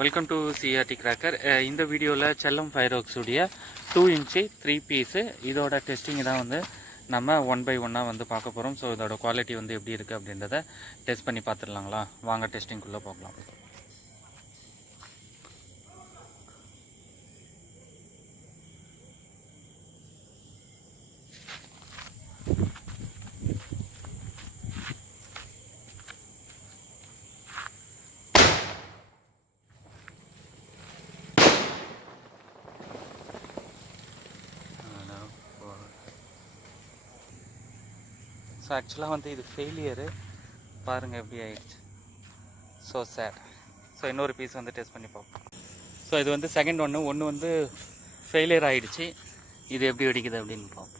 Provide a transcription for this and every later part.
Welcome to CRT cracker. இந்த வீடியோவில் செல்லம் ஃபயர்ஒர்க்ஸ் உடைய 2 இன்ச்சு 3 பீஸு இதோட டெஸ்டிங் தான் வந்து நம்ம 1 by 1 வந்து பார்க்க போகிறோம். ஸோ இதோட குவாலிட்டி வந்து எப்படி இருக்குது அப்படின்றத டெஸ்ட் பண்ணி பார்த்துடலாங்களா? வாங்க டெஸ்டிங்குள்ளே போகலாம். ஸோ ஆக்சுவலாக வந்து இது ஃபெயிலியரு பாருங்கள் எப்படி ஆயிடுச்சு. So sad. ஸோ இன்னொரு பீஸ் வந்து டெஸ்ட் பண்ணி பார்ப்போம். ஸோ இது வந்து செகண்ட் ஒன்று வந்து ஃபெயிலியர் ஆகிடுச்சு. இது எப்படி வெடிக்குது அப்படின்னு பார்ப்போம்.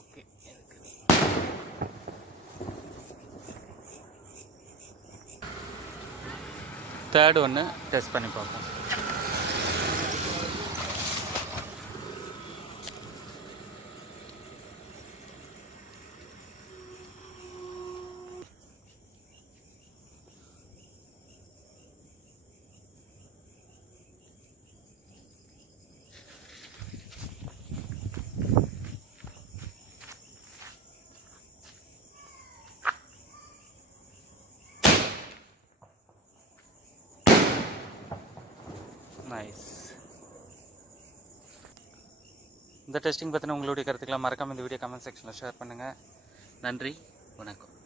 ஓகே, தேர்ட் ஒன்று டெஸ்ட் பண்ணி பார்ப்போம். நைஸ். இந்த டெஸ்டிங் பற்றின உங்களுடைய கருத்துக்களை மறக்காமல் இந்த வீடியோ கமெண்ட் செக்ஷனில் ஷேர் பண்ணுங்கள். நன்றி, வணக்கம்.